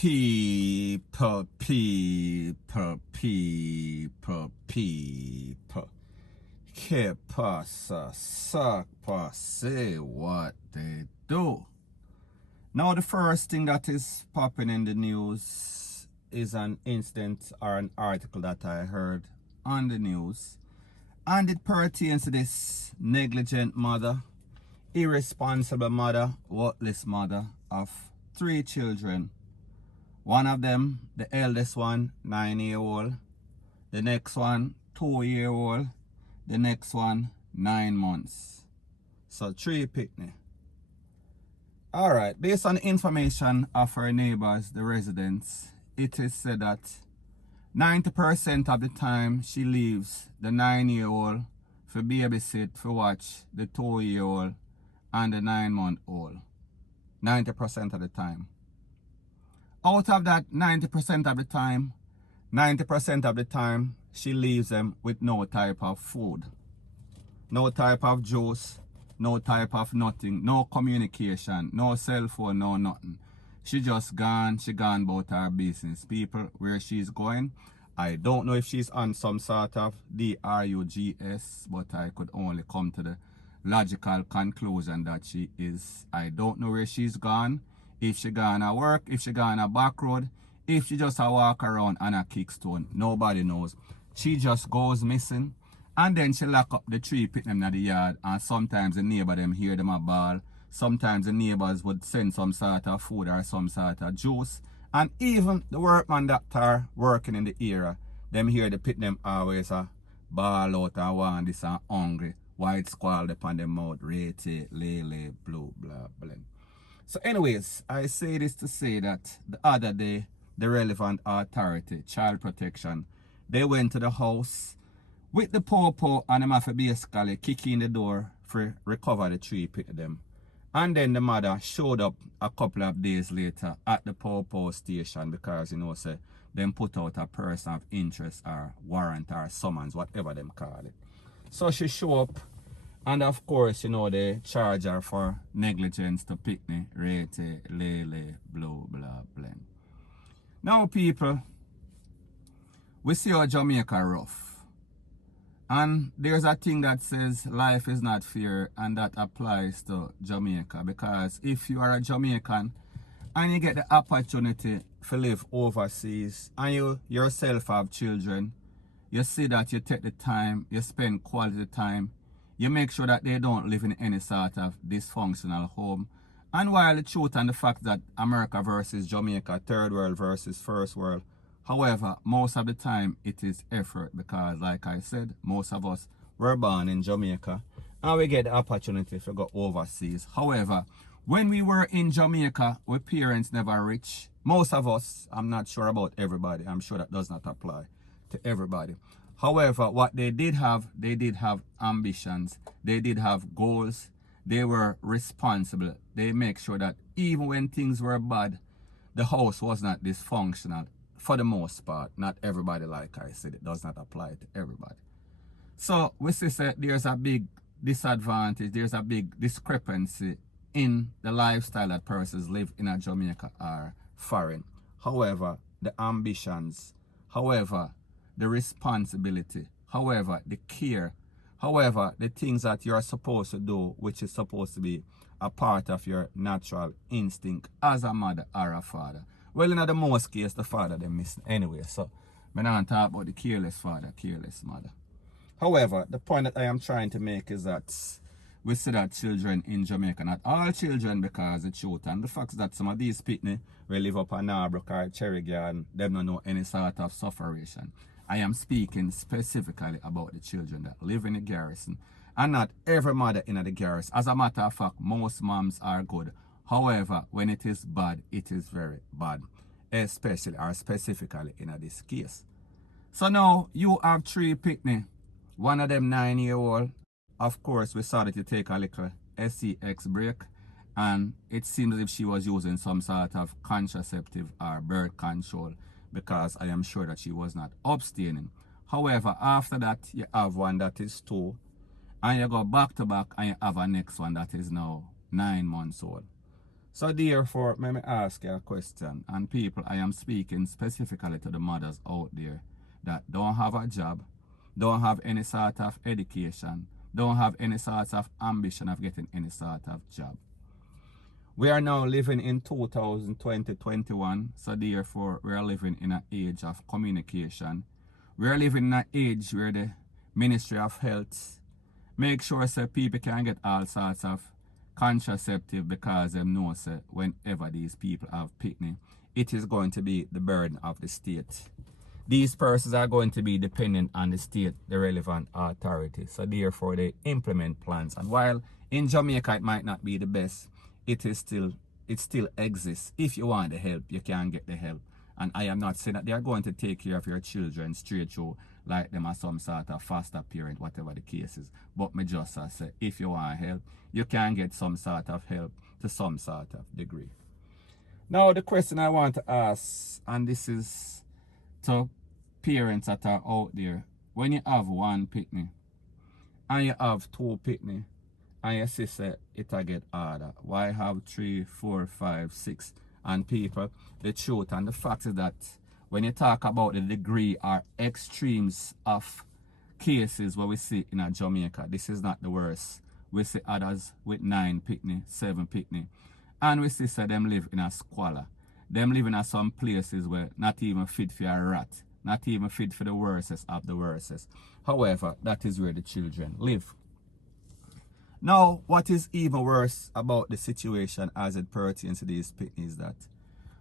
People. Que pasa, suck, say what they do. Now the first thing that is popping in the news is an incident or an article that I heard on the news. And it pertains to this negligent mother, irresponsible mother, worthless mother of 3 children. One of them, the eldest one, 9-year-old. The next one, 2-year-old. The next one, 9 months. So 3 picnic. Alright, based on the information of her neighbors, the residents, it is said that 90% of the time she leaves the 9-year-old for babysit, for watch the 2-year-old and the 9-month-old. 90% of the time. Out of that 90% of the time, 90% of the time, she leaves them with no type of food. No type of juice, no type of nothing, no communication, no cell phone, no nothing. She just gone, she gone about her business. People, where she's going, I don't know if she's on some sort of drugs, but I could only come to the logical conclusion that she is. I don't know where she's gone. If she gone to work, if she gone a back road, if she just a walk around on a kickstone, nobody knows. She just goes missing, and then she lock up the 3 pit them in the yard, and sometimes the neighbor them hear them a ball. Sometimes the neighbors would send some sort of food or some sort of juice, and even the workman that are working in the area, them hear the pit them always a ball out and want this and hungry, white squall upon them mouth, rate, lele, blue, blah, blah. So anyways, I say this to say that the other day, the relevant authority, child protection, they went to the house with the pawpaw and them have to basically kick in the door for recover the 3 pit them. And then the mother showed up a couple of days later at the pawpaw station because, you know, say, them put out a person of interest or warrant or summons, whatever them call it. So she show up, and of course, you know, they charge her for negligence to picnic, rate, lele, blue, blah, blah. Now, people, we see how Jamaica rough. And there's a thing that says life is not fair, and that applies to Jamaica. Because if you are a Jamaican and you get the opportunity to live overseas and you yourself have children, you see that you take the time, you spend quality time, you make sure that they don't live in any sort of dysfunctional home. And while the truth and the fact that America versus Jamaica, third world versus first world, however, most of the time it is effort because, like I said, most of us were born in Jamaica and we get the opportunity to go overseas. However, when we were in Jamaica, our parents never rich. Most of us, I'm not sure about everybody, I'm sure that does not apply to everybody. However, what they did have ambitions, they did have goals, they were responsible. They make sure that even when things were bad, the house was not dysfunctional. For the most part, not everybody, like I said, it does not apply to everybody. So we see that there's a big disadvantage, there's a big discrepancy in the lifestyle that persons live in a Jamaica or foreign. However, the ambitions, however, the responsibility, however, the care, however, the things that you're supposed to do, which is supposed to be a part of your natural instinct as a mother or a father. Well, in the most case, the father they missing anyway. So, I'm not talk about the careless father, careless mother. However, the point that I am trying to make is that we see that children in Jamaica, not all children, because the truth and the fact that some of these pitney will live up on Narbrook or Cherry Garden, they don't know any sort of sufferation. I am speaking specifically about the children that live in the garrison, and not every mother in the garrison. As a matter of fact, most moms are good. However, when it is bad, it is very bad, especially or specifically in this case. So now you have 3 picnic, one of them 9-year-old. Of course, we saw that you take a little SEX break, and it seems as if she was using some sort of contraceptive or birth control, because I am sure that she was not abstaining. However, after that, you have one that is 2, and you go back to back and you have a next one that is now 9 months old. So therefore, let me ask you a question. And people, I am speaking specifically to the mothers out there that don't have a job, don't have any sort of education, don't have any sort of ambition of getting any sort of job. We are now living in 2020-21, so therefore we are living in an age of communication. We are living in an age where the Ministry of Health make sure that people can get all sorts of contraceptive because they know that whenever these people have picnic, it is going to be the burden of the state. These persons are going to be dependent on the state, the relevant authority. So therefore they implement plans. And while in Jamaica it might not be the best, it still exists. If you want the help, you can get the help. And I am not saying that they are going to take care of your children straight through like them as some sort of foster parent, whatever the case is. But me just say, if you want help, you can get some sort of help to some sort of degree. Now the question I want to ask, and this is to parents that are out there, when you have one picnic and you have two picnic and your sister it'll get harder, why have 3, 4, 5, 6? And people, the truth and the fact is that when you talk about the degree or extremes of cases where we see in Jamaica, this is not the worst. We see others with 9 picnic, 7 picnic, and we see them live in a squalor. Them live in some places where not even fit for a rat, not even fit for the worstest of the worstest. However, that is where the children live. Now, what is even worse about the situation as it pertains to these picnics is that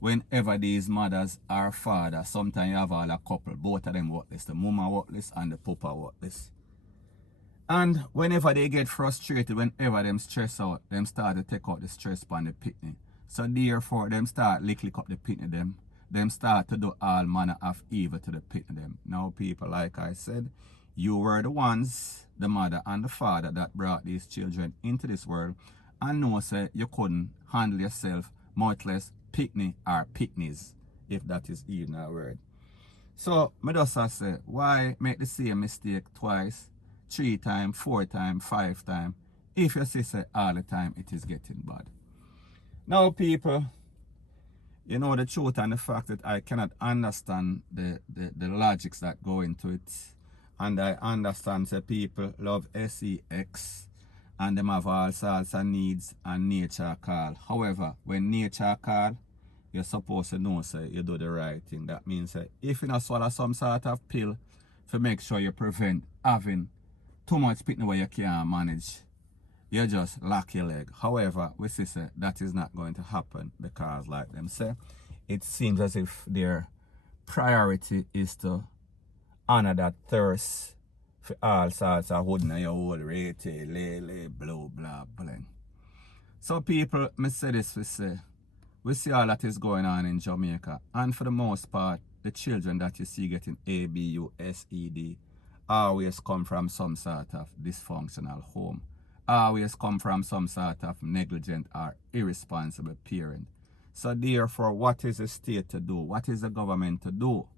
whenever these mothers or fathers, sometimes you have all a couple, both of them WUTLESS, the mama WUTLESS and the papa WUTLESS. And whenever they get frustrated, whenever them stress out, them start to take out the stress on the picnic. So therefore, them start lick up the picnic them start to do all manner of evil to the picnic them. Now people, like I said, you were the ones, the mother and the father that brought these children into this world and know say you couldn't handle yourself, much less picnic or picnics, if that is even a word. So me just say, why make the same mistake twice, 3 times, 4 times, 5 times, if you see say all the time it is getting bad. Now people, you know the truth and the fact that I cannot understand the logics that go into it. And I understand that people love sex and them have all sorts of needs and nature call. However, when nature call, you're supposed to know say you do the right thing. That means that if you not swallow some sort of pill to make sure you prevent having too much picnic where you can't manage, you just lock your leg. However, we see say that is not going to happen because like them say, it seems as if their priority is to honor that thirst for all sorts of hooding your whole rate, lele, blah, blah, blah. So people, me say this we see all that is going on in Jamaica, and for the most part, the children that you see getting ABUSED always come from some sort of dysfunctional home, always come from some sort of negligent or irresponsible parent. So therefore, what is the state to do? What is the government to do?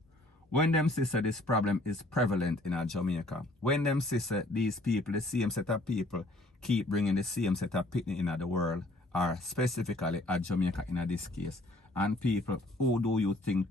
When them see this problem is prevalent in Jamaica, when them see these people, the same set of people, keep bringing the same set of picnic in the world, or specifically at Jamaica in this case, and people, who do you think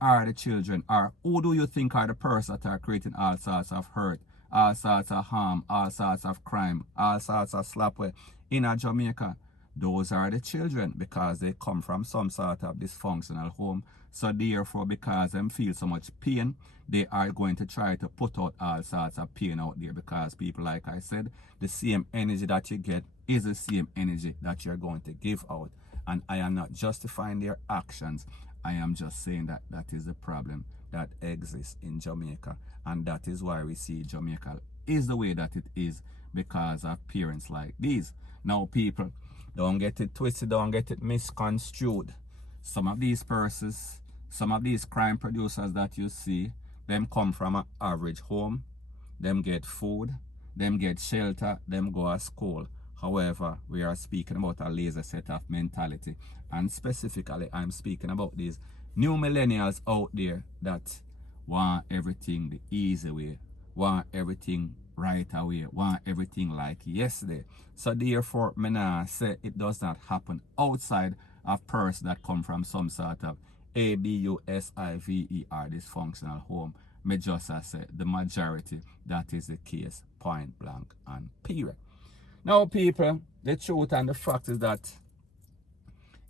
are the children, or who do you think are the persons that are creating all sorts of hurt, all sorts of harm, all sorts of crime, all sorts of slapway in Jamaica? Those are the children, because they come from some sort of dysfunctional home. So therefore, because them feel so much pain, they are going to try to put out all sorts of pain out there, because people, like I said, the same energy that you get is the same energy that you're going to give out. And I am not justifying their actions. I am just saying that that is the problem that exists in Jamaica. And that is why we see Jamaica is the way that it is, because of parents like these. Now people, don't get it twisted, don't get it misconstrued. Some of these persons, some of these crime producers that you see, them come from an average home, them get food, them get shelter, them go to school. However, we are speaking about a laser set of mentality. And specifically, I'm speaking about these new millennials out there that want everything the easy way, want everything right away, want everything like yesterday. So therefore, me nah say it does not happen outside of person that come from some sort of ABUSIVER dysfunctional home. Me just say the majority, that is the case, point blank and period. Now people, the truth and the fact is that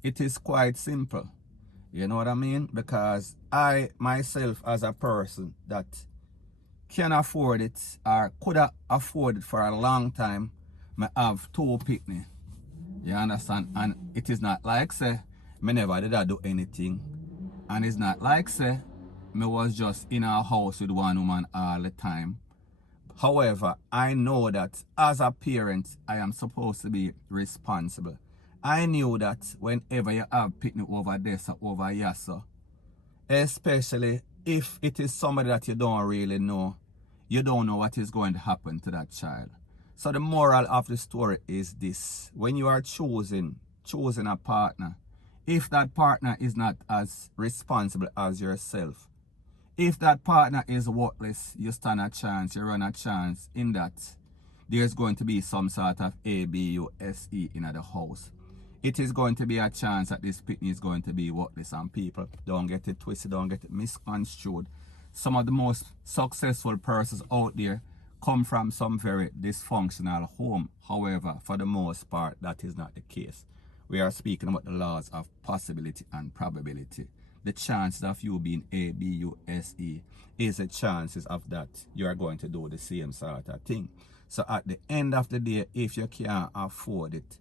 it is quite simple. You know what I mean? Because I myself as a person that can afford it or could have afforded it for a long time, me have 2 pitney. You understand? And it is not like say me never did I do anything. And it's not like say me was just in a house with one woman all the time. However, I know that as a parent, I am supposed to be responsible. I knew that whenever you have pitney over this or over yassa, especially if it is somebody that you don't really know, you don't know what is going to happen to that child. So the moral of the story is this: when you are choosing a partner, if that partner is not as responsible as yourself, if that partner is worthless, you stand a chance, you run a chance in that there's going to be some sort of ABUSE in the house. It is going to be a chance that this pitney is going to be worthless, and people don't get it twisted, don't get it misconstrued. Some of the most successful persons out there come from some very dysfunctional home. However, for the most part, that is not the case. We are speaking about the laws of possibility and probability. The chances of you being ABUSE is the chances of that you are going to do the same sort of thing. So at the end of the day, if you can't afford it,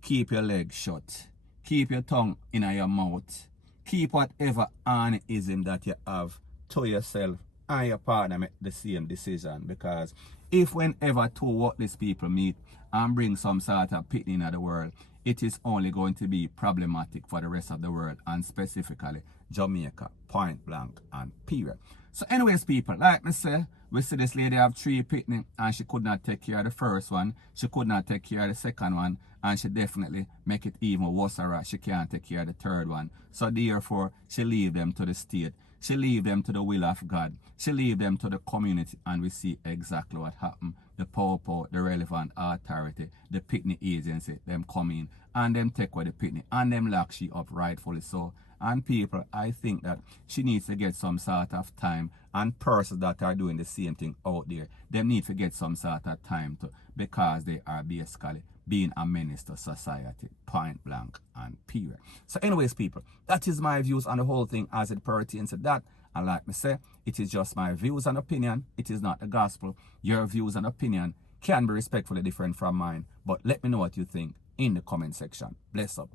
keep your legs shut, keep your tongue in your mouth, keep whatever anism that you have to yourself, and your partner make the same decision. Because if whenever 2 worthless people meet and bring some sort of pitney in the world, it is only going to be problematic for the rest of the world, and specifically Jamaica, point blank and period. So anyways people, like me say, we see this lady have 3 pitney and she could not take care of the first one, she could not take care of the second one, and she definitely make it even worse, or she can't take care of the third one. So therefore, she leave them to the state, she leave them to the will of God, she leave them to the community, and we see exactly what happened. The power, the relevant authority, the pitney agency, them come in and them take away the pitney and them lock she up, rightfully so. And people, I think that she needs to get some sort of time, and persons that are doing the same thing out there, they need to get some sort of time to, because they are basically being a menace to society, point blank and period. So anyways people, that is my views on the whole thing as it pertains to that. And like me say, it is just my views and opinion, it is not the gospel. Your views and opinion can be respectfully different from mine, but let me know what you think in the comment section. Bless up.